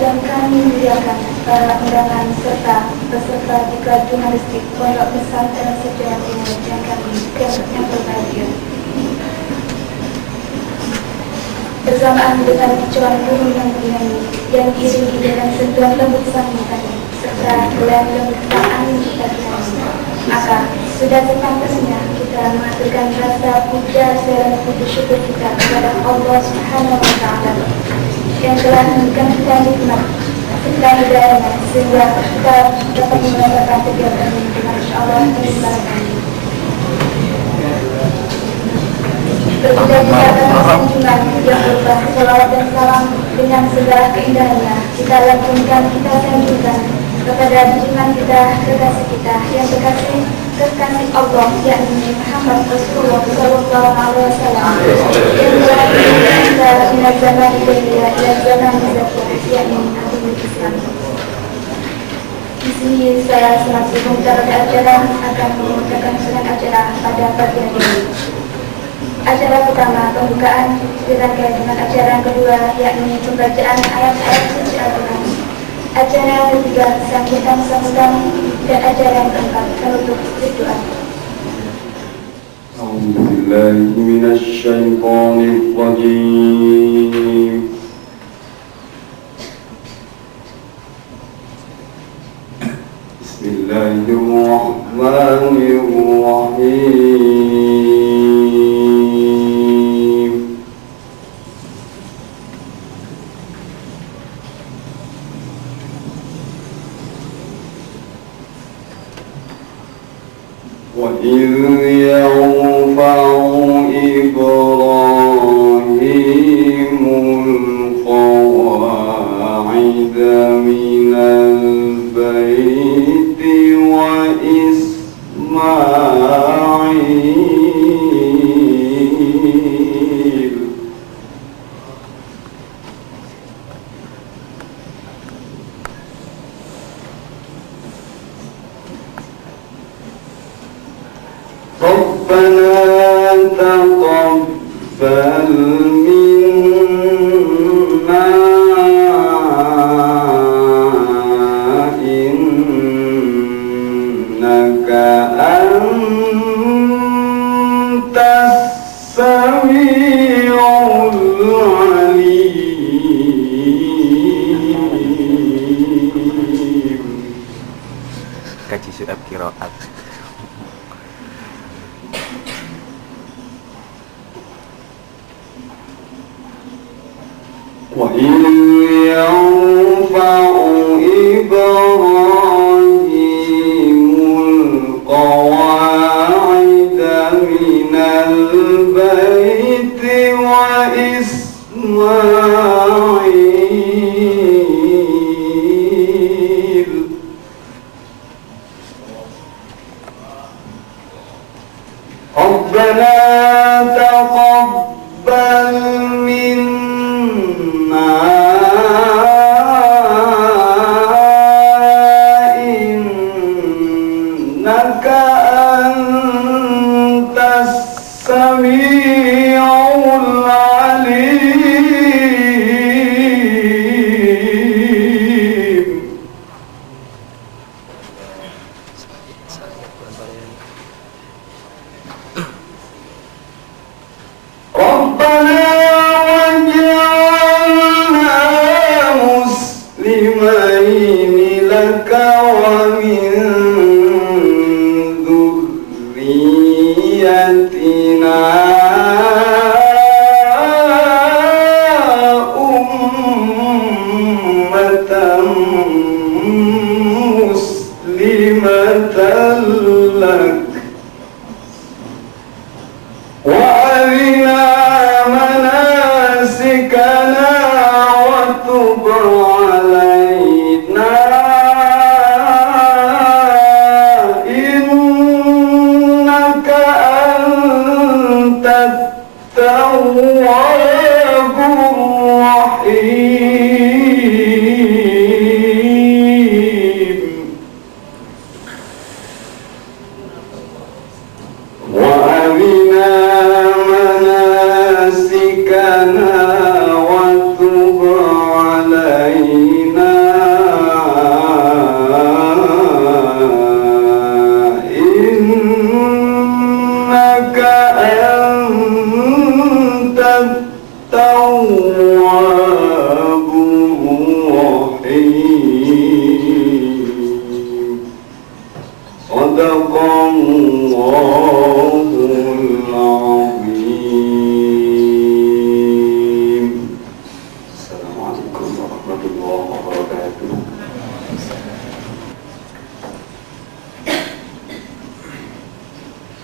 dan kami muliakan para undangan serta peserta Diklat Jurnalistik Pondok Pesantren Sejarah Timur yang kami yang berbahagia. Bersamaan dengan kicauan burung yang bernyanyi yang diiringi dengan sentuhan lembut sambutan serta gelar lembut angin kita bernyanyi, maka sudah sepantasnya kita mengaturkan rasa puja dan puji syukur kita kepada Allah Subhanahu wa Ta'ala yang telah memberikan kita nikmat serta hidayahnya sehingga kita dapat melakukan kegiatan ini dengan insyaallah diberkahi. Berpuja kita atas sanjungan yang berupa salawat dan salam dengan segala keindahannya kita lantunkan, kita sanjungkan kepada junjungan kita, kekasih kita yang kekasih Allah, yakni Muhammad Rasulullah Sallallahu Alaihi Wasallam yang telah menjadikan kita dari zaman jahiliyah dan zaman Zakat, yakni agama Islam. Di sini saya selaku pembicara acara akan membacakan surat acara pada pagi hari ini. Acara pertama pembukaan dirangkai dengan acara yang kedua, yakni pembacaan ayat-ayat suci Al-Quran. Acara yang ketiga sambutan dan acara yang keempat penutup doa. A'udzubillahi minasyaitonir rajim. Bismillahirrahmanirrahim. وَإِذْ يَرْفَعُ إِبْرَاهِيمُ الْقَوَاعِدَ مِنَ الْبَيْتِ وَإِسْمَاعِيلُ رَبَّنَا تَقَبَّلْ مِنَّا إِنَّكَ أَنْتَ السَّمِيعُ الْعَلِيمُ. Kaji surat qiraat. وَإِذْ يَرْفَعُ إِبْرَاهِيمُ الْقَوَاعِدَ مِنَ الْبَيْتِ وَإِسْمَاعِيلُ رَبَّنَا تَقَبَّلْ مِنَّا إِنَّكَ أَنْتَ السَّمِيعُ الْعَلِيمُ. رَبَّنَا وَاجْعَلْنَا مُسْلِمَيْنِ لَكَ وَمِنْ ذُرِّيَّتِنَا أُمَّةً مُسْلِمَةً لَكَ وَأَرِنَا مَنَاسِكَنَا وَتُبْ عَلَيْنَا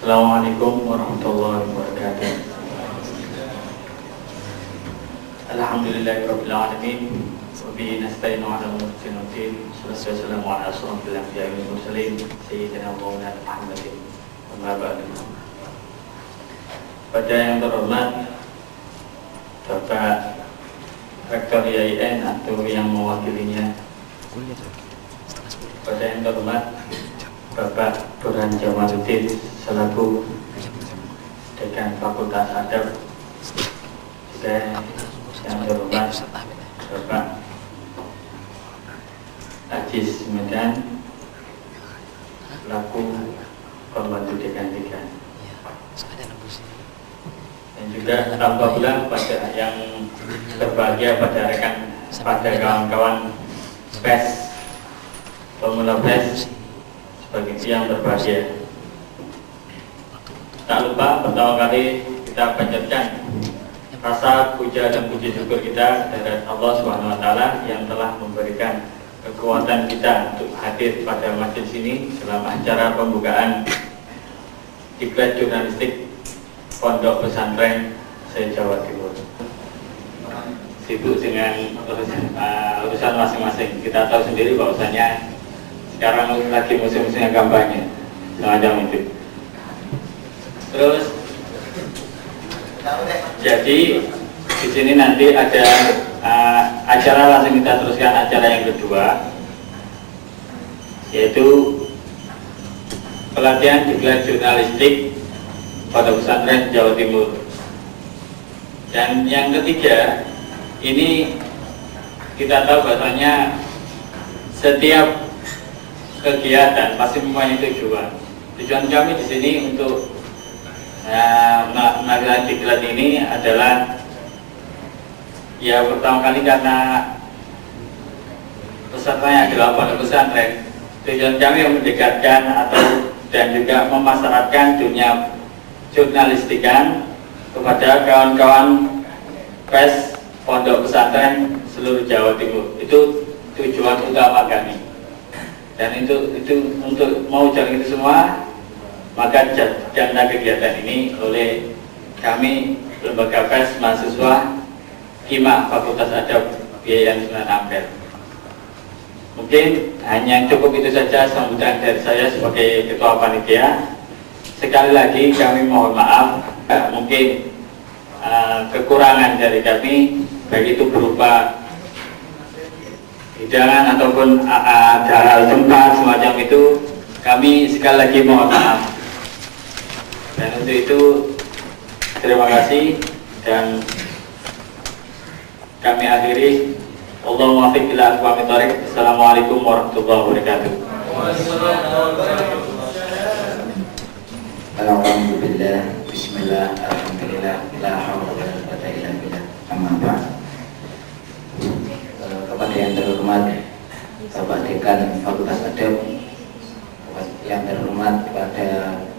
Assalamualaikum warahmatullahi wabarakatuh. Alhamdulillahirabbil alamin. Wa bihi nasta'inu 'ala umuri din. Wassalamu ala asyrofil anbiya'i wal mursalin sayyidina Maulana Muhammadin. Amma ba'du. Pada yang terhormat Bapak Rektor IAIN atau yang mewakilinya, pada yang terhormat Bapak Burhan Jamaluddin selaku Dekan Fakultas Adab, juga yang terhormat Bapak Ajis Medan selaku Pembantu Dekan 3, dan juga alhamdulillah pada yang berbahagia pada kawan-kawan PES Pemula PES sebagai yang berbahagia. Tak lupa pertama kali kita panjatkan rasa puja dan puji syukur kita kepada Allah Subhanahu wa taala yang telah memberikan kekuatan kita untuk hadir pada majelis ini selama acara pembukaan Diklat Jurnalistik Pondok Pesantren se-Jawa Timur. Sibuk dengan urusan masing-masing. Kita tahu sendiri bahwasanya sekarang lagi musim-musimnya kampanye, semacam itu. Terus, jadi di sini nanti ada acara, langsung kita teruskan acara yang kedua, yaitu pelatihan Diklat Jurnalistik Pondok Pesantren Jawa Timur. Dan yang ketiga, ini kita tahu bahwasanya setiap kegiatan pasti mempunyai tujuan. Tujuan kami di sini untuk melakukan diklat ini adalah ya pertama kali karena pesertanya adalah pondok pesantren. Tujuan kami yang mendekatkan dan juga memasyaratkan dunia jurnalistikan kepada kawan-kawan PES Pondok Pesantren seluruh Jawa Timur. Itu tujuan utama kami. Dan itu untuk mewujudkan itu semua, maka jadilah kegiatan ini oleh kami Lembaga PES Mahasiswa Hima Fakultas Adab Yayasan Sunan Ampel. Mungkin hanya cukup itu saja sambutan dari saya sebagai Ketua Panitia. Sekali lagi kami mohon maaf, mungkin kekurangan dari kami, baik itu berupa hidangan ataupun ada tempat semacam itu, kami sekali lagi mohon maaf. Dan untuk itu terima kasih dan kami akhiri. Allahumma muwaffiq ila aqwamit thoriq. Assalamualaikum warahmatullahi wabarakatuh. Alhamdulillah, bismillah, alhamdulillah, la haula wa la quwwata illa billah. Amma ba'd. Kepada yang terhormat Bapak Dekan Fakultas Adab, yang terhormat kepada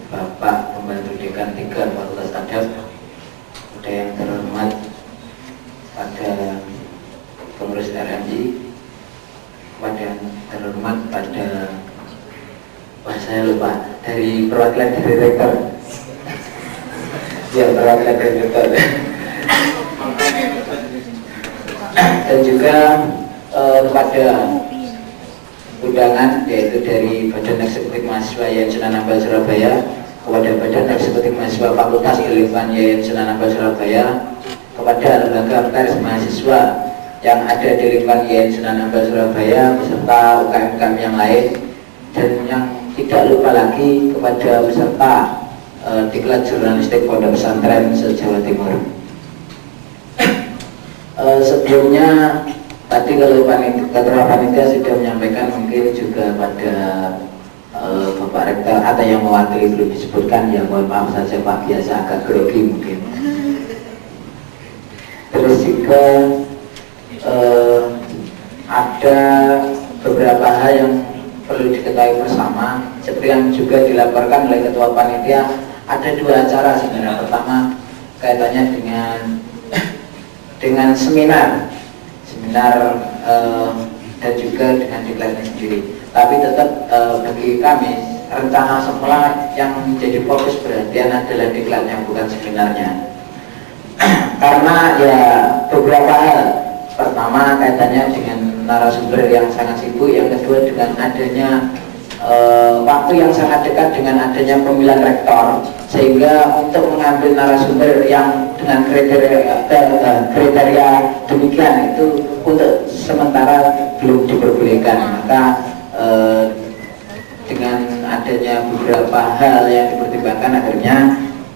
Bapak Pembantu Dekan 3 Fakultas Adab, kepada yang terhormat pada pengurus RMJ, kepada yang terhormat pada saya lupa dari perwakilan dari rektor, ya perwakilan dari rektor, dan juga kepada undangan yaitu dari Badan Eksekutif Mahasiswa Yayasan Sunan Ampel Surabaya, kepada Badan Eksekutif Mahasiswa Fakultas Kedokteran Yayasan Sunan Ampel Surabaya, kepada lembaga pers mahasiswa yang ada di lingkungan Yayasan Sunan Ampel Surabaya beserta UKM yang lain, dan yang tidak lupa lagi kepada peserta Diklat Jurnalistik Pondok Pesantren se-Jawa Timur. Sebelumnya tadi kalau Ketua Panitia sudah menyampaikan, mungkin juga pada Bapak Rektor atau yang mewakili belum disebutkan, ya mohon maaf saja Pak, biasa agak grogi mungkin. Terus juga ada beberapa hal yang perlu diketahui bersama, seperti yang juga dilaporkan oleh Ketua Panitia. Ada 2 acara sebenarnya. Pertama kaitannya dengan seminar dan juga dengan diklatnya sendiri. Tapi tetap bagi kami rencana semula yang menjadi fokus perhatian adalah diklatnya, bukan seminarnya. Karena ya beberapa hal. Pertama kaitannya dengan narasumber yang sangat sibuk, yang kedua dengan adanya waktu yang sangat dekat dengan adanya pemilihan rektor, sehingga untuk mengambil narasumber yang dengan kriteria demikian itu untuk sementara belum diperbolehkan. Maka dengan adanya beberapa hal yang dipertimbangkan akhirnya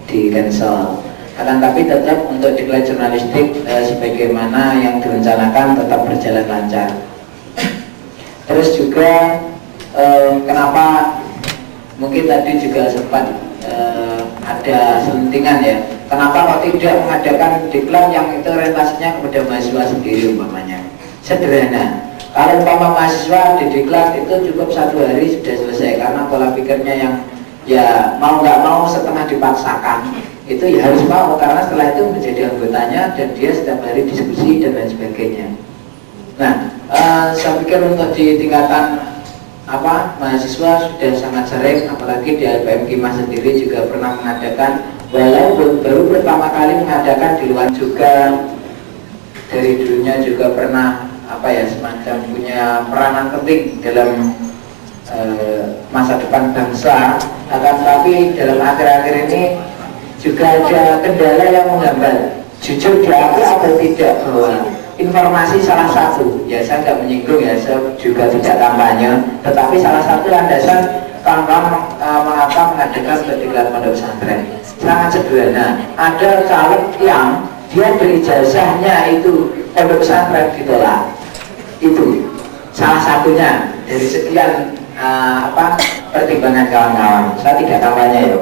di cancel. Akan tapi tetap untuk diklat jurnalistik sebagaimana yang direncanakan tetap berjalan lancar. Terus juga kenapa mungkin tadi juga sempat ada selentingan ya, kenapa kok tidak mengadakan diklat yang itu orientasinya kepada mahasiswa sendiri umpamanya. Sederhana, kalau umpama mahasiswa di diklat itu cukup 1 hari sudah selesai, karena pola pikirnya yang ya mau nggak mau setengah dipaksakan itu ya harus mau, karena setelah itu menjadi anggotanya dan dia setiap hari diskusi dan lain sebagainya. Nah, saya pikir untuk di tingkatan mahasiswa sudah sangat sering, apalagi di LPM Kimah sendiri juga pernah mengadakan, walaupun baru pertama kali mengadakan di luar juga, dari dulunya juga pernah semacam punya peranan penting dalam masa depan bangsa. Akan tapi dalam akhir-akhir ini juga ada kendala yang menghambat. Jujur diakui atau tidak bahwa informasi salah satu, ya saya tidak menyinggung ya, saya juga tidak kampanye, tetapi salah satu landasan kawan-kawan mengapa mengadakan diklat pondok pesantren sangat sederhana. Ada caleg yang dia berijazahnya itu pondok pesantren ditolak. Itu salah satunya dari sekian pertimbangan kawan-kawan. Saya tidak kampanye ya.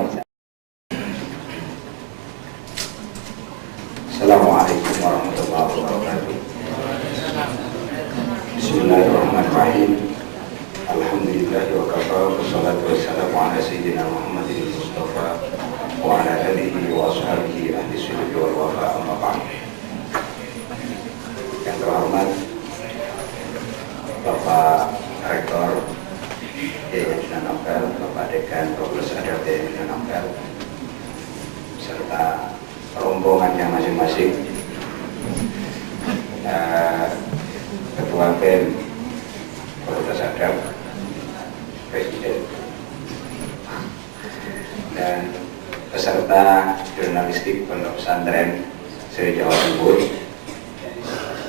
Assalamualaikum warahmatullahi wabarakatuh. Bismillahirrahmanirrahim. Alhamdulillahi wa kafa, wassalatu wassalamu ala sayyidina Muhammadin Mustafa wa ala alihi wa ashabihi ahli sidqi wal wafa, amma ba'd. Yang terhormat Bapak Rektor Yayasan Sunan Ampel, Bapak Dekan Fakultas Adab Yayasan Sunan Ampel, serta rombongannya masing-masing, Ketua BEM Fakultas Adab, Presiden, dan peserta jurnalistik Pondok Pesantren se-Jawa Timur.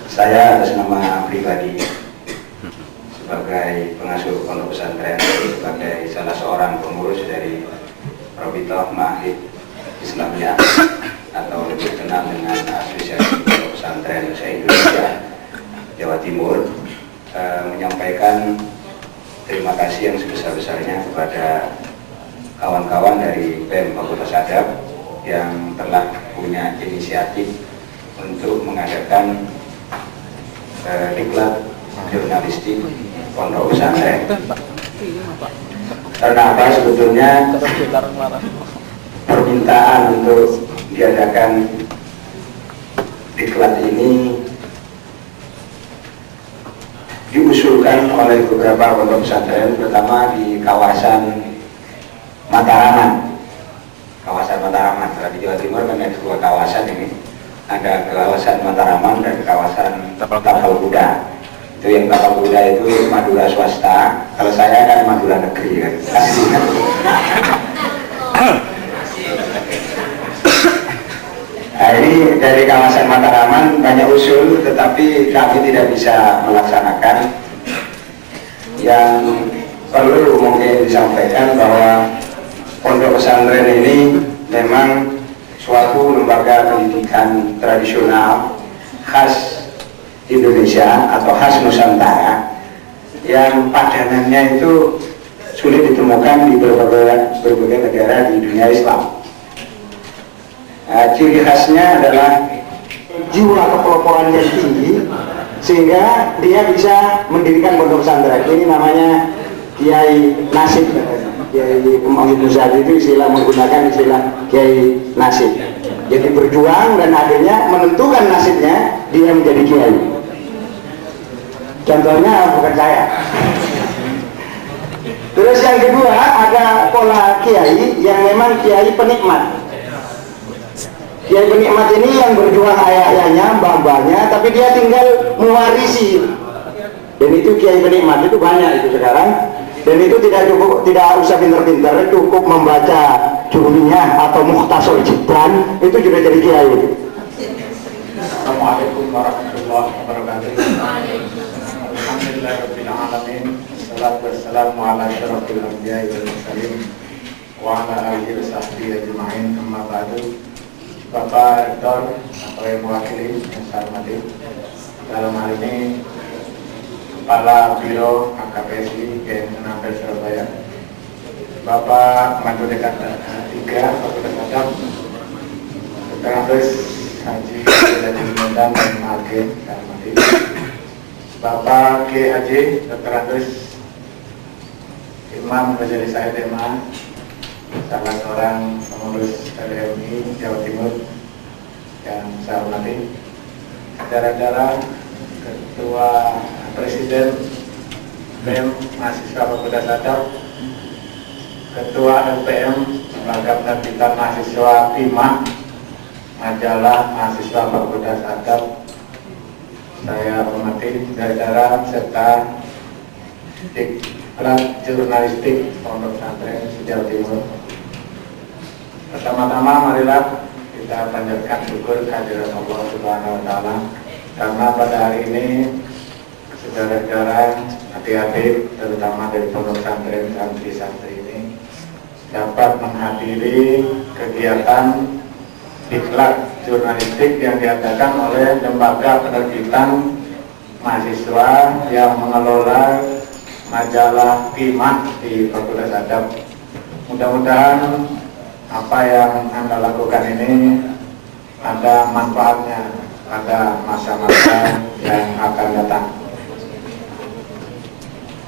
Saya atas nama pribadi sebagai pengasuh Pondok Pesantren, sebagai salah seorang pengurus dari Rabithah Ma'ahid Islamiyah atau lebih dikenal dengan Asosiasi Pondok Pesantren se-Indonesia Jawa Timur, menyampaikan terima kasih yang sebesar-besarnya kepada kawan-kawan dari BEM Fakultas Adab yang telah punya inisiatif untuk mengadakan diklat jurnalistik Pondok Pesantren. Karena apa sebetulnya permintaan untuk diadakan diklat ini diusulkan oleh beberapa pondok pesantren, terutama di kawasan Mataraman. Kawasan Mataraman, di Jawa Timur kan ada 2 kawasan ini, ada kawasan Mataraman dan kawasan Tapal Kuda. Itu yang Tapal Kuda itu Madura swasta, kalau saya kan Madura negeri kan. Asli kan? Nah, ini dari kawasan Mataraman banyak usul, tetapi kami tidak bisa melaksanakan. Yang perlu mungkin disampaikan bahwa pondok pesantren ini memang suatu lembaga pendidikan tradisional khas Indonesia atau khas Nusantara yang padanannya itu sulit ditemukan di berbagai negara di dunia Islam. Ciri khasnya adalah jiwa kepeloporan yang tinggi sehingga dia bisa mendirikan pondok pesantren. Ini namanya Kiai Nasib. Kiai Muhammad Muzadi itu menggunakan istilah Kiai Nasib. Jadi berjuang dan akhirnya menentukan nasibnya dia menjadi kiai. Contohnya bukan saya. Terus yang kedua ada pola kiai yang memang kiai penikmat. Kiai penikmat ini yang berjuang ayah-ayahnya, mbah-mbahnya, tapi dia tinggal mewarisi. Dan itu kiai penikmat itu banyak itu sekarang. Dan itu tidak cukup, tidak usah pintar-pintar, cukup membaca Jurumiyah atau Mukhtasar Jibran itu juga jadi kiai. Assalamualaikum warahmatullahi wabarakatuh. Alhamdulillahirabbil alamin. Wassalatu wassalamu ala asyrofil anbiya'i wal mursalin wa ala alihi wa sahbihi ajma'in. Amma ba'du. Bapak Rektor atau yang mewakili yang saya hormati, dalam hal ini Kepala Biro HKPSI GN Senampel Surabaya, Bapak Mandu Dekan 3 Fakultas Adab, Dr. Andes Haji Haji Mendan dan Magen, saya hormati, Bapak K. Haji Dr. Andes Imam Ghazali Said MA, salah seorang pengurus LMI Jawa Timur yang saya hormati, saudara-saudara Ketua Presiden BEM Mahasiswa Fakultas Adab, Ketua LPM Lembaga Penerbitan Mahasiswa Timah, Majalah Mahasiswa Fakultas Adab, saya hormati saudara serta Diklat Jurnalistik Pondok Pesantren Jawa Timur. Pertama-tama marilah kita panjatkan syukur kehadirat Allah Subhanahu wa taala karena pada hari ini saudara-saudara adik-adik terutama dari Pondok Pesantren santri-santri ini dapat menghadiri kegiatan Diklat Jurnalistik yang diadakan oleh Lembaga Penerbitan Mahasiswa yang mengelola majalah Timah di Fakultas Adab. Mudah-mudahan apa yang Anda lakukan ini ada manfaatnya pada masa-masa yang akan datang.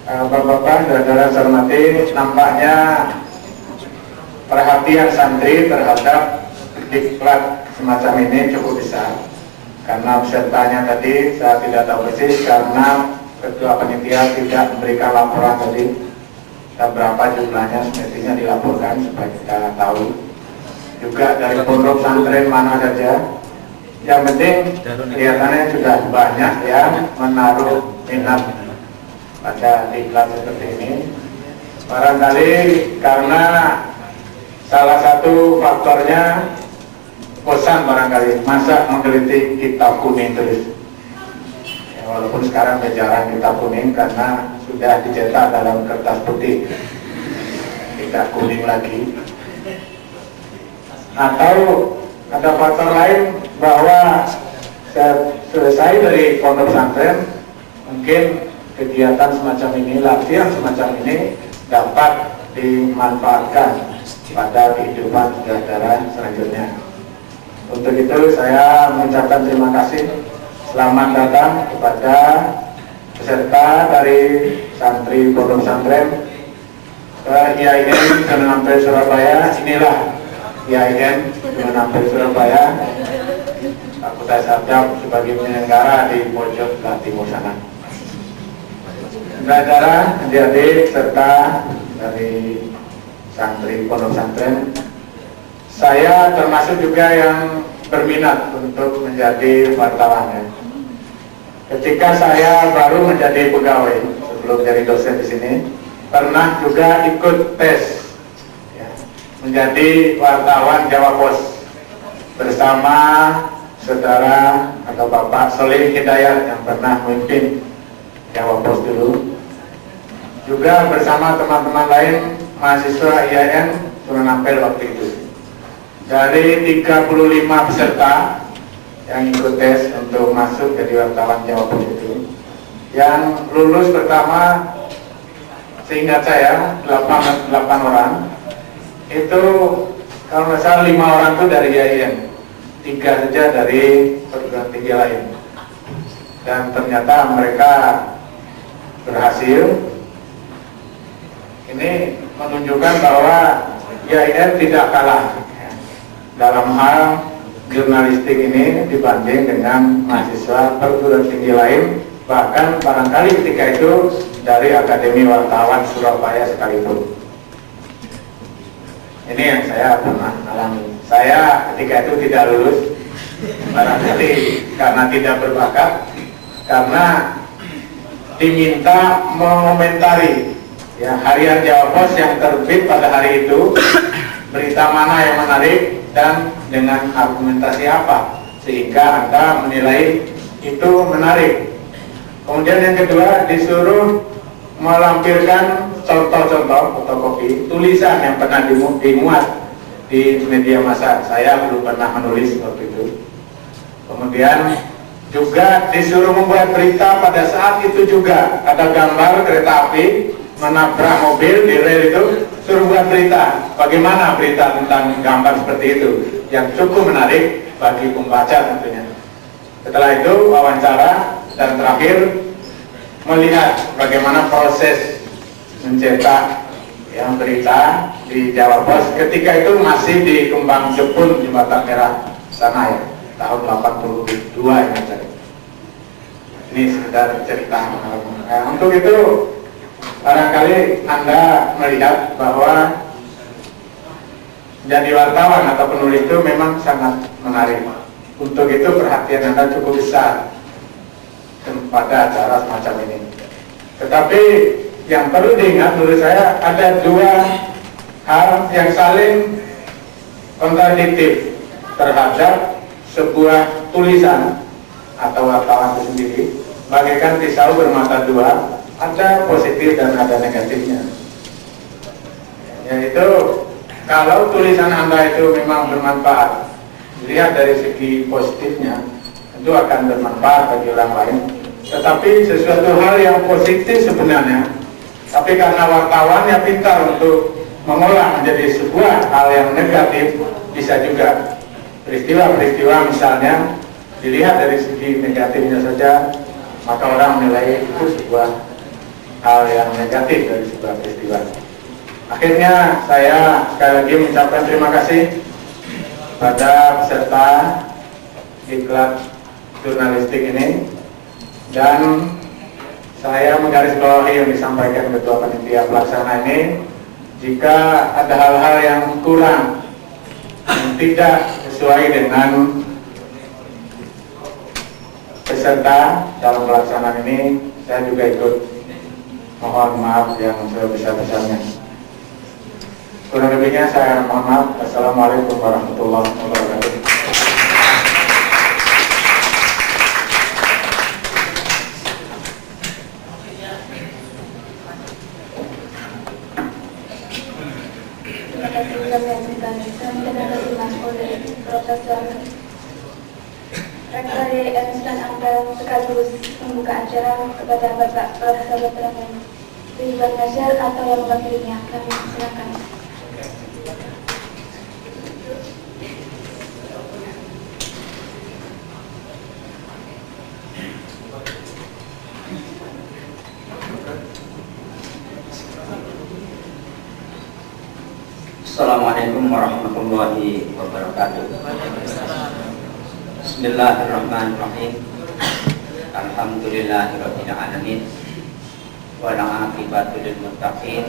Bapak-bapak, saudara saya hormati, nampaknya perhatian santri terhadap diklat semacam ini cukup besar. Karena pesertanya tadi saya tidak tahu persis karena Ketua Panitia tidak memberikan laporan tadi. Berapa jumlahnya semestinya dilaporkan supaya kita tahu. Juga dari pondok pesantren mana saja. Yang penting kelihatannya sudah banyak yang menaruh minat pada diklat seperti ini. Barangkali karena salah satu faktornya bosan barangkali masa menggeliti kitab kuning terus. Ya, walaupun sekarang jarang kitab kuning karena sudah dicetak dalam kertas putih, tidak kuning lagi. Atau ada faktor lain bahwa selesai dari pondok pesantren mungkin kegiatan semacam ini, latihan semacam ini dapat dimanfaatkan pada kehidupan saudara selanjutnya. Untuk itu saya mengucapkan terima kasih, selamat datang kepada peserta dari santri pondok pesantren ke IAIN Senampel Surabaya. Inilah IAIN Senampel Surabaya, Fakultas Adab sebagai penyelenggara di pojok sebelah timur sana. Saudara, adik-adik serta dari santri pondok pesantren, saya termasuk juga yang berminat untuk menjadi wartawan. Ketika saya baru menjadi pegawai sebelum jadi dosen di sini, pernah juga ikut tes ya, menjadi wartawan Jawa Pos bersama saudara atau Bapak Soleh Hidayat yang pernah memimpin Jawa Pos dulu. Juga bersama teman-teman lain mahasiswa IAIN Senampel waktu itu. Dari 35 peserta yang ikut tes untuk masuk jadi wartawan Jawa Pos itu, yang lulus pertama seingat saya 8 orang, itu kalau nggak salah 5 orang itu dari IAIN, 3 saja dari perguruan tinggi lain. Dan ternyata mereka berhasil. Ini menunjukkan bahwa IAIN tidak kalah dalam hal jurnalistik ini dibanding dengan mahasiswa perguruan tinggi lain bahkan barangkali ketika itu dari Akademi Wartawan Surabaya sekalipun. Ini yang saya pernah alami. Saya ketika itu tidak lulus, barangkali karena tidak berbakat, karena diminta mengomentari ya harian Jawa Pos yang terbit pada hari itu, berita mana yang menarik dan dengan argumentasi apa sehingga Anda menilai itu menarik. Kemudian yang kedua, disuruh melampirkan contoh-contoh fotokopi tulisan yang pernah dimuat di media massa. Saya belum pernah menulis waktu itu. Kemudian juga disuruh membuat berita pada saat itu juga ada gambar kereta api menabrak mobil di rel itu, suruh buat berita. Bagaimana berita tentang gambar seperti itu yang cukup menarik bagi pembaca tentunya. Setelah itu wawancara dan terakhir melihat bagaimana proses mencetak yang berita di Jawa Pos ketika itu masih di Kembang Jepun Jembatan Merah sana ya, tahun 82 ini. Ini sekedar cerita. Nah, untuk itu barangkali Anda melihat bahwa jadi wartawan atau penulis itu memang sangat menarik. Untuk itu perhatian Anda cukup besar pada acara semacam ini. Tetapi yang perlu diingat menurut saya ada dua hal yang saling kontradiktif terhadap sebuah tulisan atau wartawan itu sendiri. Bagaikan pisau bermata dua, ada positif dan ada negatifnya. Yaitu kalau tulisan Anda itu memang bermanfaat, lihat dari segi positifnya, itu akan bermanfaat bagi orang lain. Tetapi sesuatu hal yang positif sebenarnya, tapi karena wartawannya pintar untuk mengolah menjadi sebuah hal yang negatif, bisa juga peristiwa-peristiwa misalnya dilihat dari segi negatifnya saja, maka orang menilai itu sebuah hal yang negatif dari sebuah peristiwa. Akhirnya saya sekali lagi mengucapkan terima kasih pada peserta diklat jurnalistik ini, dan saya menggarisbawahi yang disampaikan Ketua Panitia Pelaksana ini. Jika ada hal-hal yang kurang, yang tidak sesuai dengan peserta dalam pelaksanaan ini, saya juga ikut mohon maaf yang sebesar-besarnya. Kurang lebihnya saya mohon maaf. Assalamualaikum warahmatullahi wabarakatuh. Rektor YN dan Angka sekaligus membuka acara kepada Bapak Profesor Dr. Ridwan Nasir atau yang mewakilinya. Kami silakan. Assalamualaikum warahmatullahi wabarakatuh. Bismillahirrahmanirrahim. Alhamdulillahirabbil alamin. Wa la aqibatu lil muttaqin.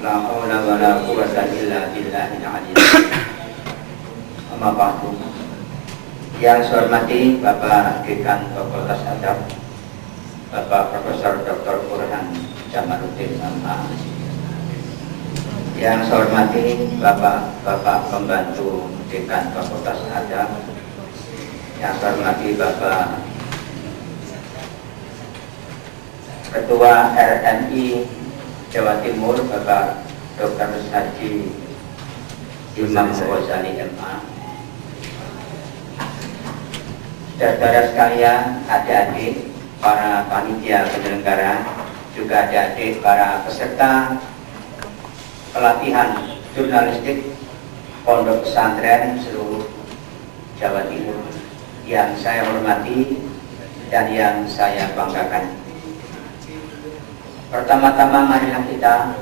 La haula wa la quwwata illa billahil aliyyil azim. Amma ba'du. Yang saya hormati Bapak Dekan Fakultas Adab, Bapak Profesor Dr. Burhan Jamaluddin MA. Yang saya hormati Bapak Pembantu Dekan Fakultas Adab, yang saya hormati Bapak Ketua RMI Jawa Timur, Bapak Dr. Haji Imam Ghazali MA. Saudara sekalian, adik-adik, para panitia penyelenggara, juga adik-adik para peserta pelatihan jurnalistik Pondok Pesantren seluruh Jawa Timur yang saya hormati dan yang saya banggakan. Pertama-tama marilah kita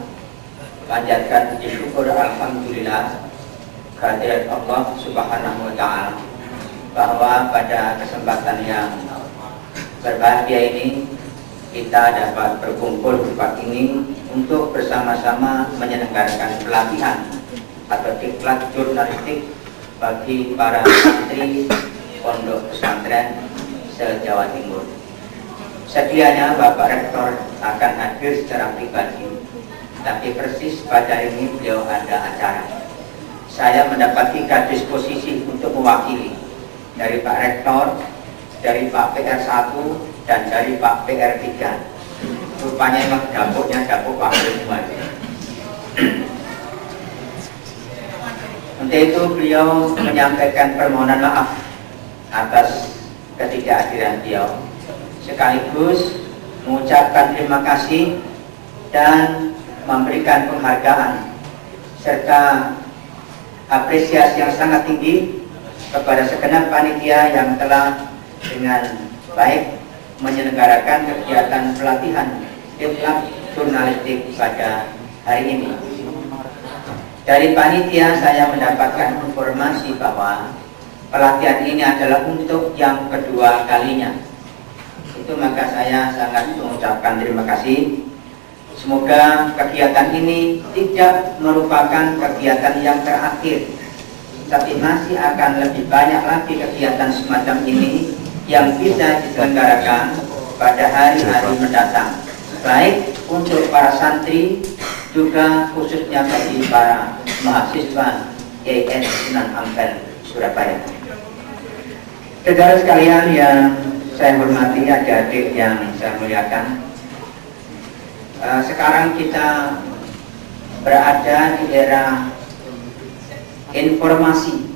panjatkan puji syukur alhamdulillah kehadirat Allah Subhanahu wa taala bahwa pada kesempatan yang berbahagia ini kita dapat berkumpul di tempat ini untuk bersama-sama menyelenggarakan pelatihan atau diklat jurnalistik bagi para santri pondok pesantren se-Jawa Timur. Sedianya Bapak Rektor akan hadir secara pribadi, tapi persis pada hari ini beliau ada acara. Saya mendapat 3 disposisi untuk mewakili dari Pak Rektor, dari Pak PR1, dan dari Pak PR3. Rupanya memang dapurnya dapur wakil semua. Untuk itu beliau menyampaikan permohonan maaf atas ketidakhadiran beliau, sekaligus mengucapkan terima kasih dan memberikan penghargaan serta apresiasi yang sangat tinggi kepada segenap panitia yang telah dengan baik menyelenggarakan kegiatan pelatihan diklat jurnalistik pada hari ini. Dari panitia saya mendapatkan informasi bahwa pelatihan ini adalah untuk yang kedua kalinya. Itu maka saya sangat mengucapkan terima kasih. Semoga kegiatan ini tidak merupakan kegiatan yang terakhir, tapi masih akan lebih banyak lagi kegiatan semacam ini yang bisa diselenggarakan pada hari-hari mendatang, baik untuk para santri juga khususnya bagi para mahasiswa YN Sunan Ampel Surabaya. Saudara sekalian yang saya hormati, adik-adik yang saya muliakan, sekarang kita berada di era informasi,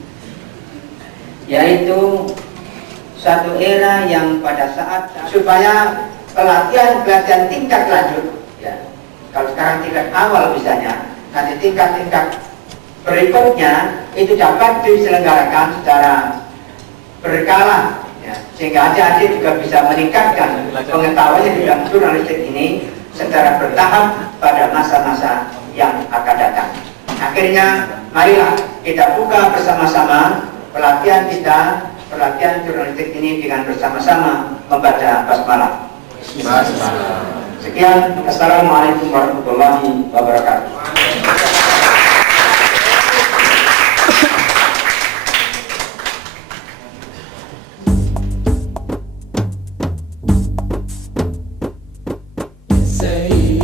yaitu satu era yang pada saat supaya pelatihan tingkat lanjut, ya, kalau sekarang tingkat awal misalnya, nanti tingkat-tingkat berikutnya itu dapat diselenggarakan secara berkala, ya, sehingga adik-adik juga bisa meningkatkan pengetahuannya di bidang jurnalistik ini secara bertahap pada masa-masa yang akan datang. Akhirnya marilah kita buka bersama-sama pelatihan kita, pelatihan jurnalistik ini dengan bersama-sama membaca basmalah. Sekian, assalamualaikum warahmatullahi wabarakatuh. Say